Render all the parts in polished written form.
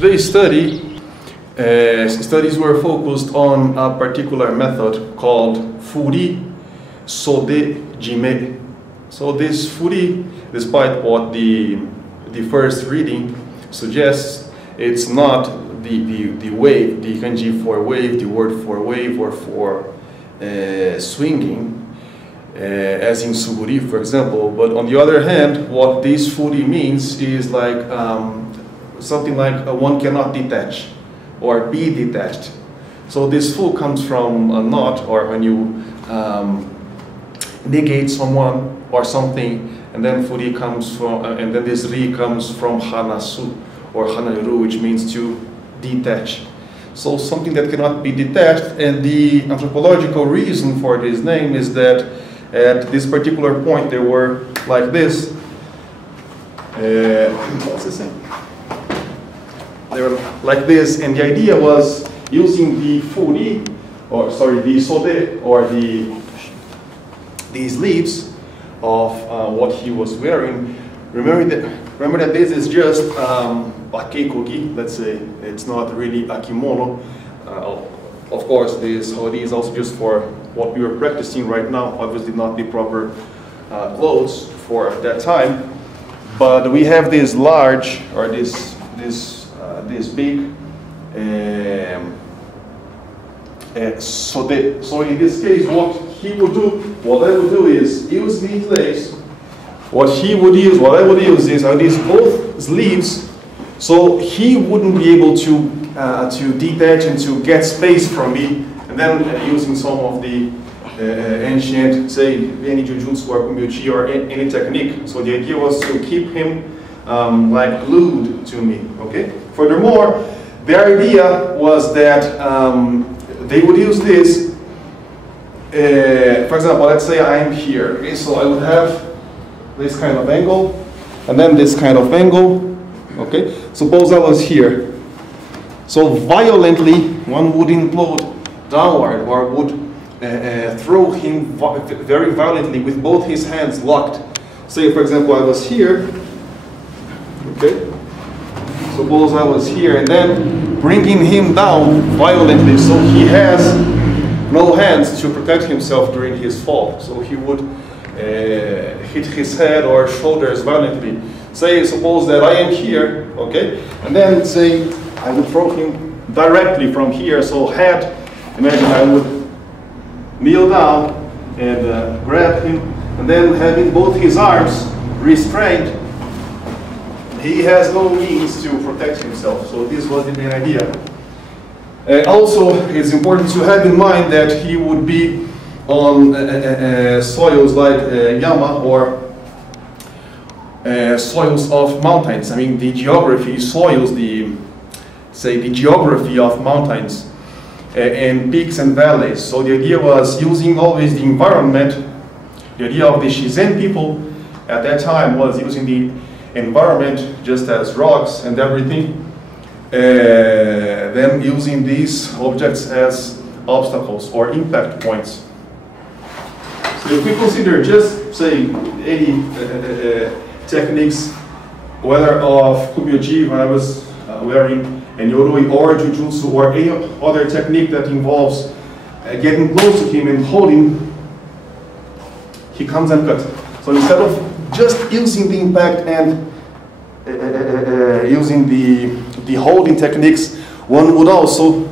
today's studies were focused on a particular method called Furi Sodejime. So this Furi, despite what the first reading suggests, it's not the wave, the kanji for wave, the word for wave or for swinging, as in Suguri, for example. But on the other hand, what this Furi means is like something like one cannot detach or be detached. So this fu comes from a not, or when you negate someone or something, and then Furi comes from, and then this ri comes from hanasu or hanaru, which means to detach. So something that cannot be detached, and the anthropological reason for this name is that at this particular point they were like this. What's this thing? They were like this, and the idea was using the furi, or sorry, the sode, or these leaves of what he was wearing. Remember that this is just a keikogi, let's say. It's not really a kimono. Of course, this hoodie is also just for what we were practicing right now. Obviously not the proper clothes for that time. But we have this large, or this big sode. So in this case, what I would do is use these legs. What I would use is these both sleeves, so he wouldn't be able to detach and to get space from me. And then using some of the ancient, say, any jujutsu or kumyochi or any technique. So the idea was to keep him like glued to me. Okay. Furthermore, the idea was that they would use this. For example, let's say I am here. Okay, so I would have this kind of angle, and then this kind of angle. Okay, suppose I was here. So violently, one would implode downward, or would throw him very violently with both his hands locked. Say, for example, I was here. Okay, suppose I was here, and then bringing him down violently, so he has no hands to protect himself during his fall. So he would hit his head or shoulders violently. Say, suppose that I am here, okay, and then say I would throw him directly from here. So head, imagine I would kneel down and grab him, and then having both his arms restrained, he has no means to protect himself. So this was the main idea. Also, it's important to have in mind that he would be on soils like Yama, or soils of mountains. I mean, the geography soils the geography of mountains and peaks and valleys. So the idea was using always the environment. The idea of the Shizen people at that time was using the environment just as rocks and everything, then using these objects as obstacles or impact points. So if we consider just, say, any techniques, whether of kumyoji when I was wearing and yoroi or jujutsu or any other technique that involves getting close to him and holding, he comes and cuts. So instead of just using the impact and using the holding techniques, one would also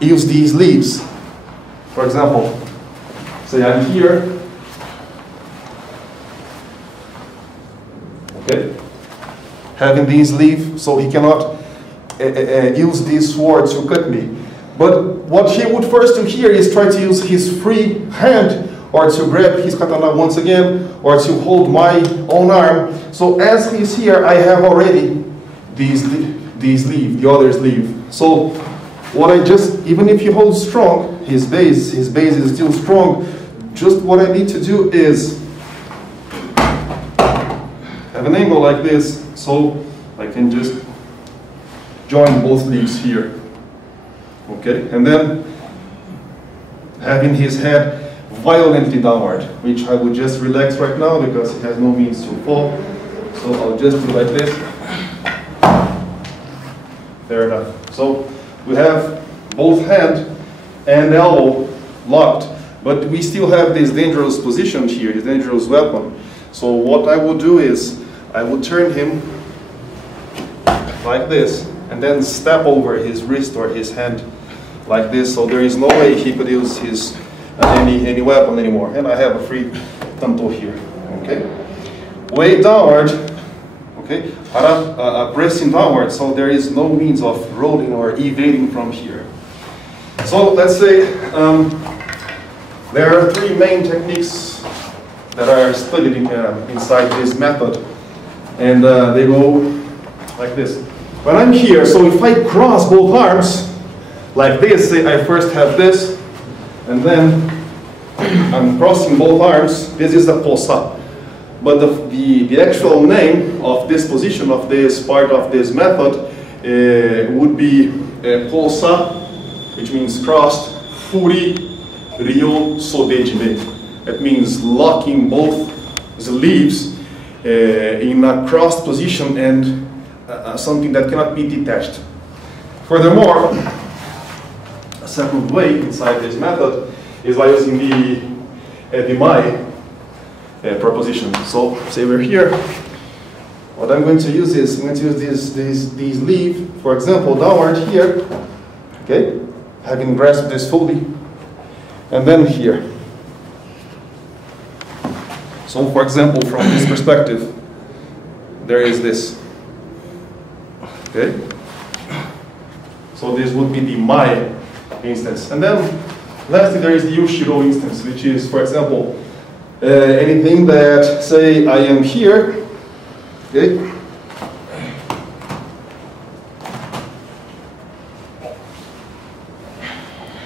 use these leaves. For example, say I'm here, okay, having these leaves, so he cannot use this sword to cut me. But what he would first do here is try to use his free hand, or to grab his katana once again, or to hold my own arm. So as he's here, I have already these leaves, the other's leave. So what I just, even if you hold strong, his base is still strong. Just what I need to do is have an angle like this, so I can just join both leaves here. Okay, and then having his head violently downward, which I would just relax right now because it has no means to fall. So I'll just do like this. Fair enough. So we have both hand and elbow locked, but we still have this dangerous position here, this dangerous weapon. So what I would do is I would turn him like this and then step over his wrist or his hand like this, so there is no way he could use his any weapon anymore. And I have a free tanto here. Okay, way downward. Okay, pressing downward, so there is no means of rolling or evading from here. So let's say there are three main techniques that are studied inside this method, and they go like this. When I'm here, so if I cross both arms like this, say I first have this, and then I'm crossing both arms, this is the posa. But the actual name of this position, of this part of this method, would be posa, which means crossed, Furi, Ryu, Sodejime. That means locking both sleeves in a crossed position and something that cannot be detached. Furthermore, a second way inside this method is by using the mai proposition. So say we're here. What I'm going to use is I'm going to use this leaf, for example, downward here. Okay, having grasped this fully, and then here. So for example, from this perspective, there is this. Okay? So this would be the mai instance. And then lastly, there is the Yushiro instance, which is, for example, anything that, say, I am here, okay?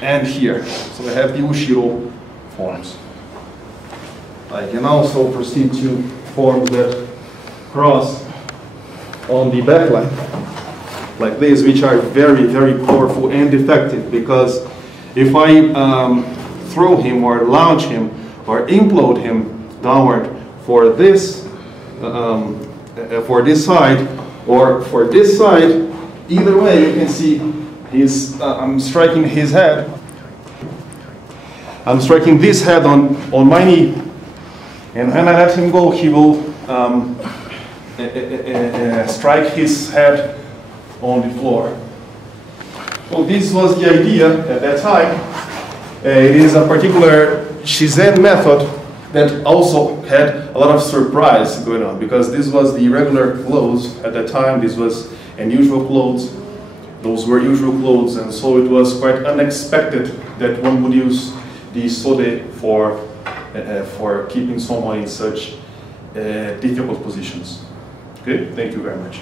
And here. So I have the Ushiro forms. I can also proceed to forms that cross on the back line, like this, which are very, very powerful and effective, because if I throw him or launch him or implode him downward for this side or for this side, either way you can see I'm striking his head. I'm striking this head on my knee, and when I let him go, he will strike his head on the floor. Well, this was the idea at that time. It is a particular Shizen method that also had a lot of surprise going on, because this was the regular clothes at that time. This was unusual clothes. Those were usual clothes, and so it was quite unexpected that one would use the sode for keeping someone in such difficult positions. Okay, thank you very much.